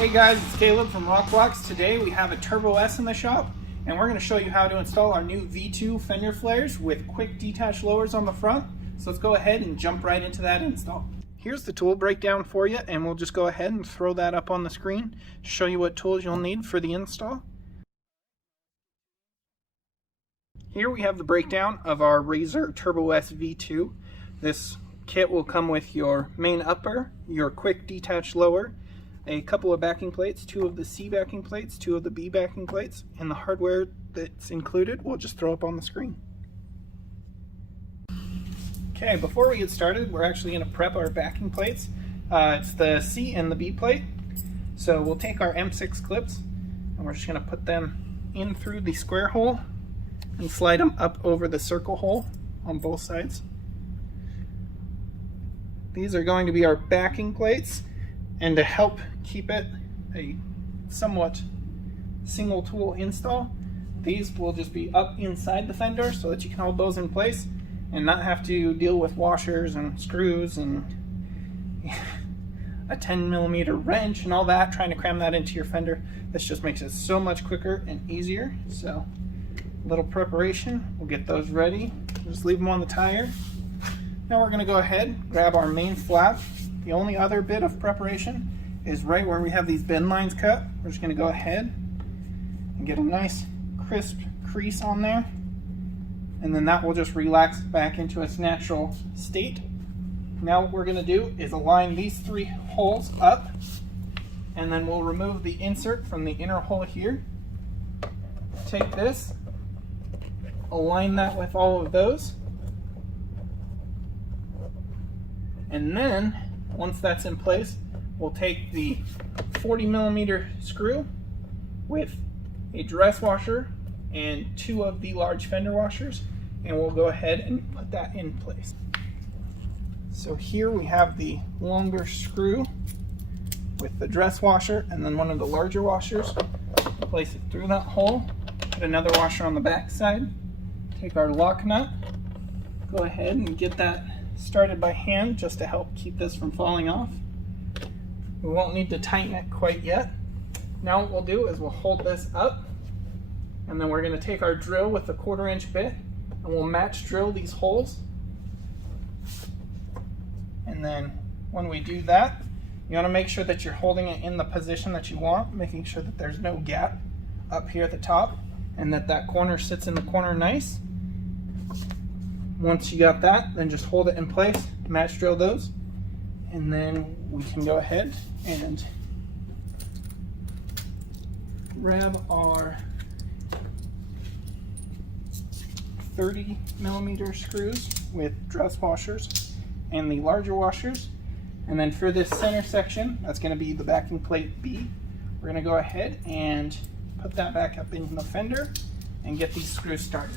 Hey guys, it's Caleb from Rockblocks. Today we have a Turbo S in the shop, and we're going to show you how to install our new V2 fender flares with quick detach lowers on the front. So let's go ahead and jump right into that install. Here's the tool breakdown for you, and we'll just go ahead and throw that up on the screen to show you what tools you'll need for the install. Here we have the breakdown of our RZR Turbo S V2. This kit will come with your main upper, your quick detach lower, a couple of backing plates, 2 of the C backing plates, 2 of the B backing plates, and the hardware that's included we'll just throw up on the screen. Okay, before we get started, we're actually going to prep our backing plates. It's the C and the B plate. So we'll take our M6 clips and we're just going to put them in through the square hole and slide them up over the circle hole on both sides. These are going to be our backing plates, and to help keep it a somewhat single tool install, these will just be up inside the fender so that you can hold those in place and not have to deal with washers and screws and a 10mm wrench and all that, trying to cram that into your fender. This just makes it so much quicker and easier. So a little preparation, we'll get those ready. Just leave them on the tire. Now we're going to go ahead, grab our main flap. The only other bit of preparation is right where we have these bend lines cut. We're just going to go ahead and get a nice crisp crease on there, and then that will just relax back into its natural state. Now what we're going to do is align these 3 holes up, and then we'll remove the insert from the inner hole here. Take this, align that with all of those, and then once that's in place, we'll take the 40mm screw with a dress washer and 2 of the large fender washers, and we'll go ahead and put that in place. So here we have the longer screw with the dress washer and then one of the larger washers. Place it through that hole, put another washer on the back side, take our lock nut, go ahead and get that started by hand just to help keep this from falling off. We won't need to tighten it quite yet. Now what we'll do is we'll hold this up, and then we're going to take our drill with the 1/4" bit and we'll match drill these holes. And then when we do that, you want to make sure that you're holding it in the position that you want, making sure that there's no gap up here at the top and that that corner sits in the corner nice. Once you got that, then just hold it in place, match drill those, and then we can go ahead and grab our 30mm screws with dress washers and the larger washers. And then for this center section, that's going to be the backing plate B, we're going to go ahead and put that back up in the fender and get these screws started.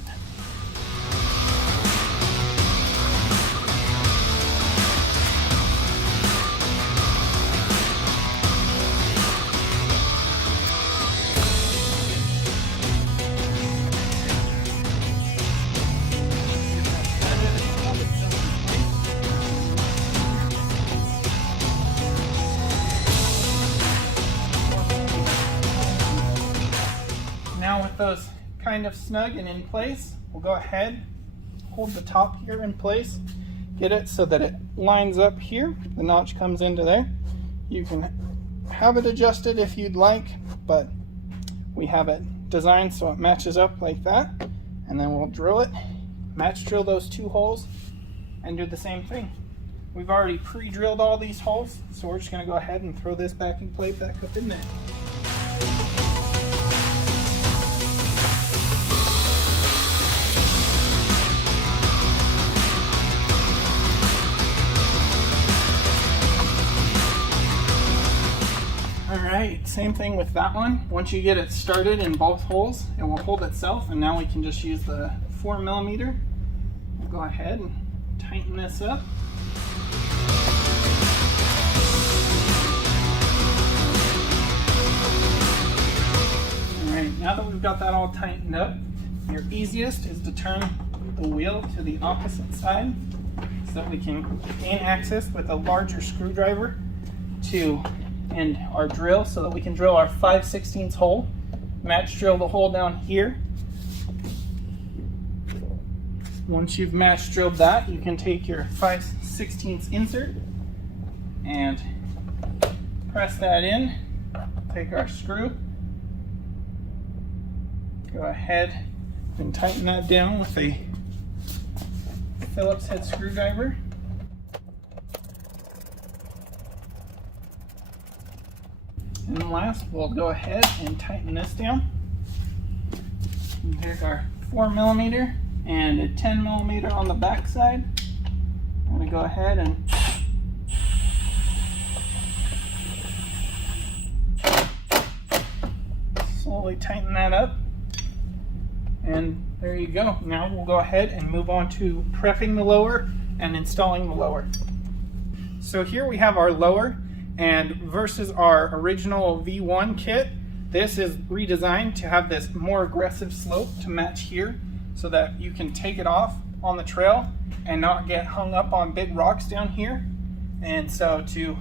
Now with those kind of snug and in place, we'll go ahead, hold the top here in place, get it so that it lines up here, the notch comes into there. You can have it adjusted if you'd like, but we have it designed so it matches up like that. And then we'll drill it, match drill those 2 holes, and do the same thing. We've already pre-drilled all these holes, so we're just going to go ahead and throw this backing plate back up in there. Alright, same thing with that one. Once you get it started in both holes, it will hold itself, and now we can just use the 4mm. We'll go ahead and tighten this up. Alright, now that we've got that all tightened up, your easiest is to turn the wheel to the opposite side so that we can gain access with a larger screwdriver to and our drill so that we can drill our 5/16 hole. Match drill the hole down here. Once you've match drilled that, you can take your 5/16 insert and press that in. Take our screw, go ahead and tighten that down with a Phillips head screwdriver. And last, we'll go ahead and tighten this down. And here's our 4mm and a 10mm on the back side. I'm going to go ahead and slowly tighten that up. And there you go. Now we'll go ahead and move on to prepping the lower and installing the lower. So here we have our lower, and versus our original V1 kit, this is redesigned to have this more aggressive slope to match here so that you can take it off on the trail and not get hung up on big rocks down here. And so to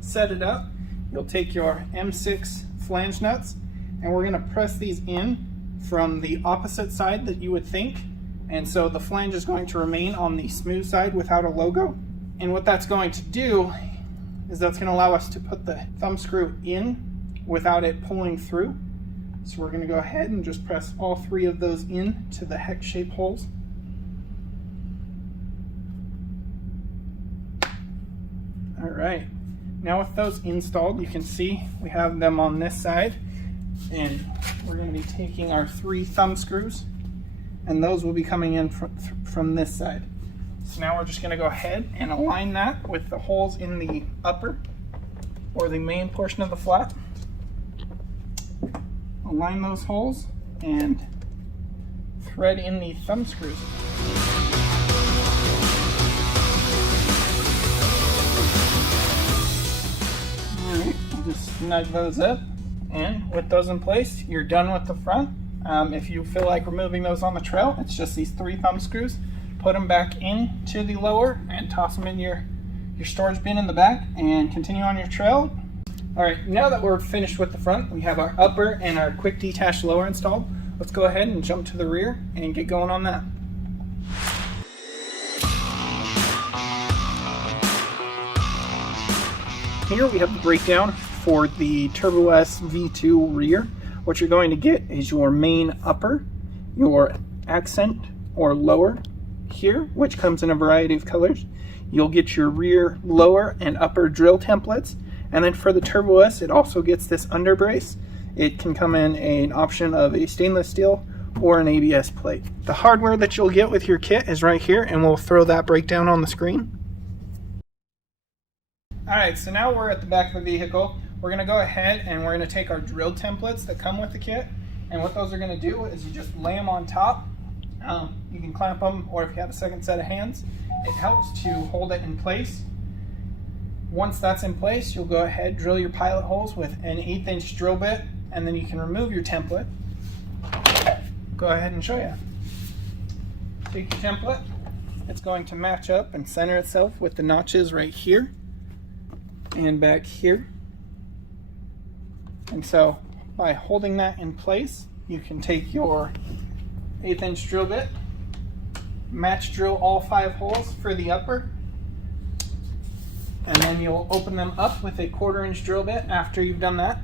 set it up, you'll take your M6 flange nuts, and we're going to press these in from the opposite side that you would think. And so the flange is going to remain on the smooth side without a logo. And what that's going to do is that's going to allow us to put the thumb screw in without it pulling through. So we're going to go ahead and just press all 3 of those in to the hex shape holes. All right, now with those installed, you can see we have them on this side, and we're going to be taking our 3 thumb screws, and those will be coming in from this side. So now we're just going to go ahead and align that with the holes in the upper, or the main portion of the flat. Align those holes and thread in the thumb screws. Alright, I'll just snug those up, and with those in place, you're done with the front. If you feel like removing those on the trail, it's just these 3 thumb screws. Put them back into the lower and toss them in your storage bin in the back and continue on your trail. Alright, now that we're finished with the front, we have our upper and our quick detach lower installed. Let's go ahead and jump to the rear and get going on that. Here we have the breakdown for the Turbo S V2 rear. What you're going to get is your main upper, your accent or lower here, which comes in a variety of colors. You'll get your rear lower and upper drill templates. And then for the Turbo S, it also gets this under brace. It can come in an option of a stainless steel or an ABS plate. The hardware that you'll get with your kit is right here, and we'll throw that breakdown on the screen. Alright, so now we're at the back of the vehicle. We're going to go ahead and we're going to take our drill templates that come with the kit, and what those are going to do is you just lay them on top. You can clamp them, or if you have a second set of hands, it helps to hold it in place. Once that's in place, you'll go ahead, drill your pilot holes with an 1/8" drill bit, and then you can remove your template. Go ahead and show you. Take your template. It's going to match up and center itself with the notches right here and back here. And so by holding that in place, you can take your 1/8" drill bit, match drill all 5 holes for the upper, and then you'll open them up with a 1/4" drill bit after you've done that.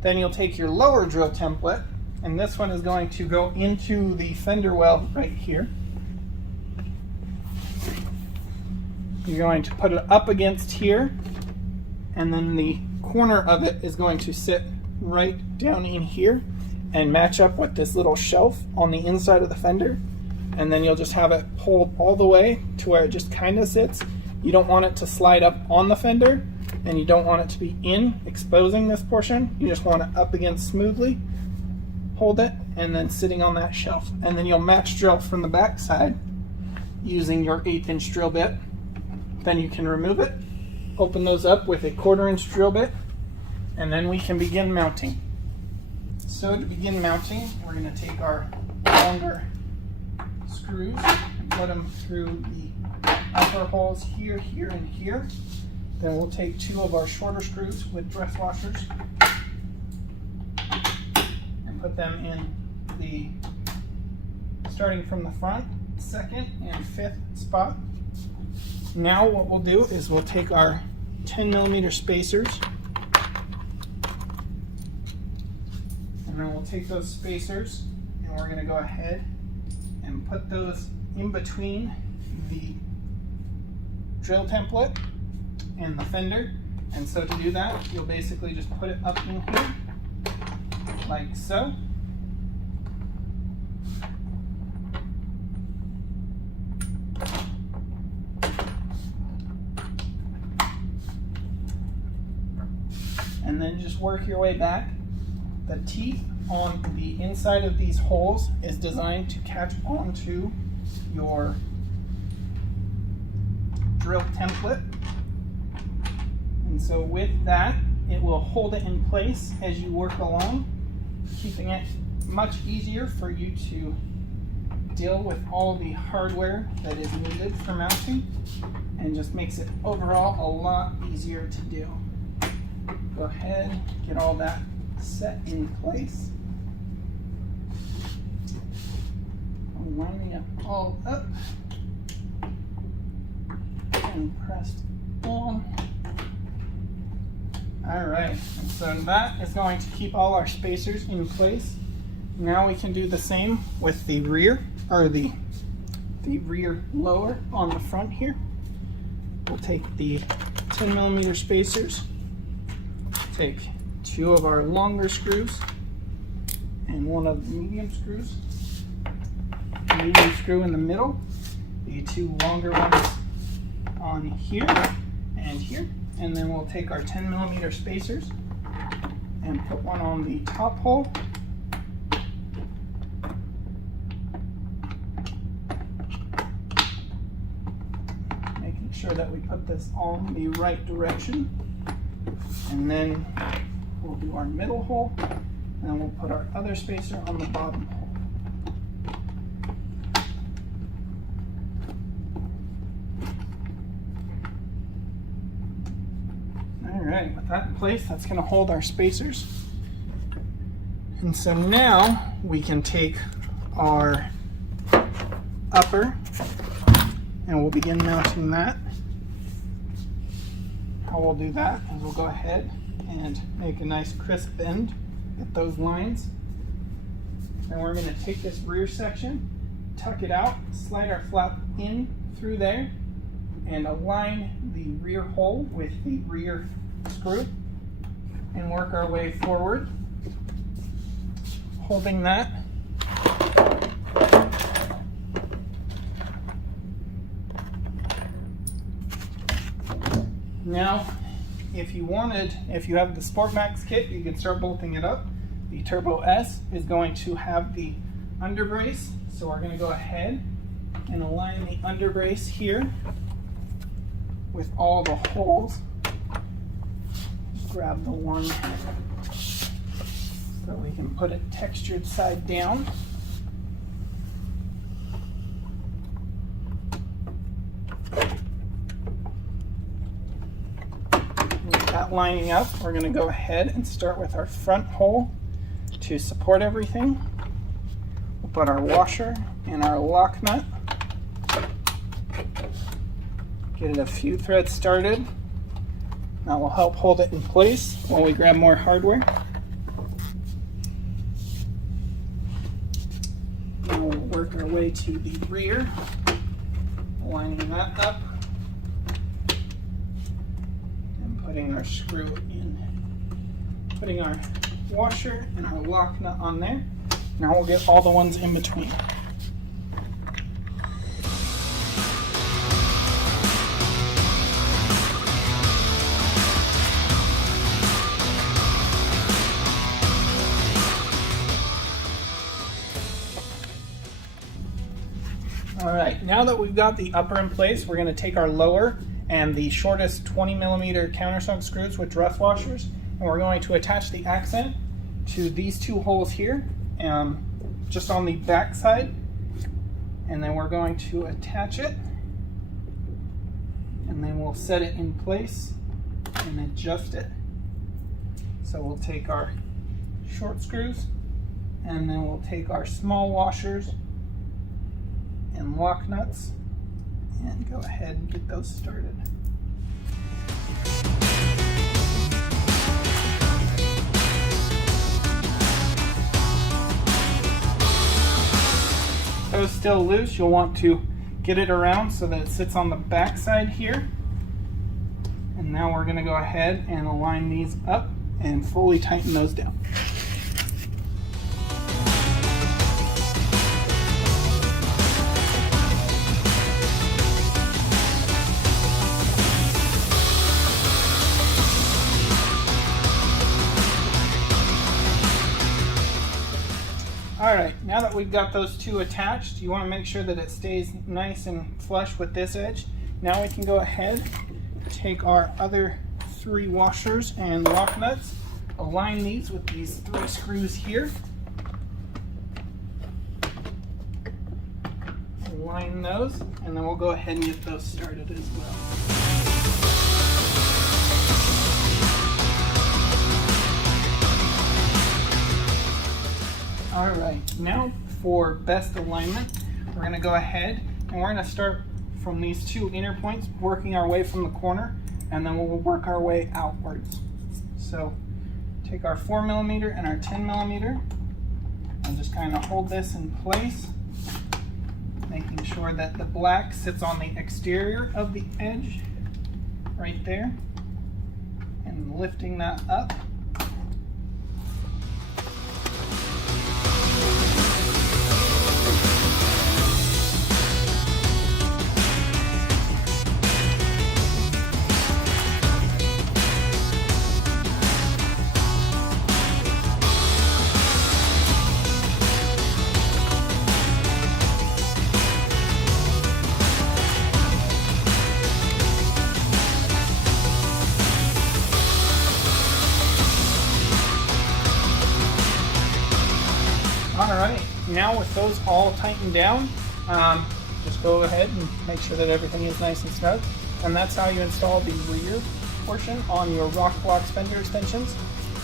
Then you'll take your lower drill template, and this one is going to go into the fender well right here. You're going to put it up against here, and then the corner of it is going to sit right down in here and match up with this little shelf on the inside of the fender. And then you'll just have it pulled all the way to where it just kind of sits. You don't want it to slide up on the fender, and you don't want it to be exposing this portion. You just want it up against smoothly, hold it, and then sitting on that shelf. And then you'll match drill from the back side using your 1/8" drill bit. Then you can remove it, open those up with a 1/4" drill bit, and then we can begin mounting. So to begin mounting, we're going to take our longer screws and put them through the upper holes here, here, and here. Then we'll take 2 of our shorter screws with dress washers and put them in the, starting from the front, 2nd and 5th spot. Now what we'll do is we'll take our 10mm spacers, and then we'll take those spacers and we're going to go ahead and put those in between the drill template and the fender. And so to do that, you'll basically just put it up in here like so. And then just work your way back. The teeth on the inside of these holes is designed to catch onto your drill template. And so with that, it will hold it in place as you work along, keeping it much easier for you to deal with all the hardware that is needed for mounting, and just makes it overall a lot easier to do. Go ahead, get all that set in place. I'm lining it all up and pressed on. Alright, and so that is going to keep all our spacers in place. Now we can do the same with the rear, or the rear lower on the front here. We'll take the 10mm spacers, take 2 of our longer screws and 1 of the medium screws. Medium screw in the middle, the 2 longer ones on here and here. And then we'll take our 10mm spacers and put 1 on the top hole. Making sure that we put this on the right direction. And then we'll do our middle hole, and then we'll put our other spacer on the bottom hole. Alright, with that in place, that's going to hold our spacers. And so now we can take our upper and we'll begin mounting that. How we'll do that is we'll go ahead and make a nice crisp bend at those lines. Then we're going to take this rear section, tuck it out, slide our flap in through there, and align the rear hole with the rear screw, and work our way forward, holding that. Now, if you have the Sport Max kit, you can start bolting it up. The Turbo S is going to have the underbrace, so we're going to go ahead and align the underbrace here with all the holes. Grab the one so we can put it textured side down. With that lining up, we're going to go ahead and start with our front hole to support everything. We'll put our washer and our lock nut. Get it a few threads started. That will help hold it in place while we grab more hardware. Now we'll work our way to the rear, lining that up and putting our screw in. Putting our washer and our lock nut on there. Now we'll get all the ones in between. Alright, now that we've got the upper in place, we're going to take our lower and the shortest 20mm countersunk screws with dress washers, and we're going to attach the accent to these 2 holes here, just on the back side, and then we're going to attach it, and then we'll set it in place and adjust it. So we'll take our short screws, and then we'll take our small washers and lock nuts and go ahead and get those started. If it's still loose, you'll want to get it around so that it sits on the back side here. And now we're going to go ahead and align these up and fully tighten those down. Alright, now that we've got those two attached, you want to make sure that it stays nice and flush with this edge. Now we can go ahead, take our other 3 washers and lock nuts, align these with these 3 screws here. Align those, and then we'll go ahead and get those started as well. Alright, now for best alignment, we're going to go ahead and we're going to start from these 2 inner points, working our way from the corner, and then we'll work our way outwards. So take our 4mm and our 10mm and just kind of hold this in place, making sure that the black sits on the exterior of the edge right there, and lifting that up. Alright, now with those all tightened down, just go ahead and make sure that everything is nice and snug. And that's how you install the rear portion on your rock block fender extensions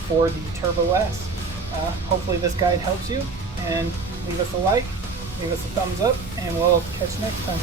for the Turbo S. Hopefully this guide helps you, and leave us a like, leave us a thumbs up, and we'll catch you next time.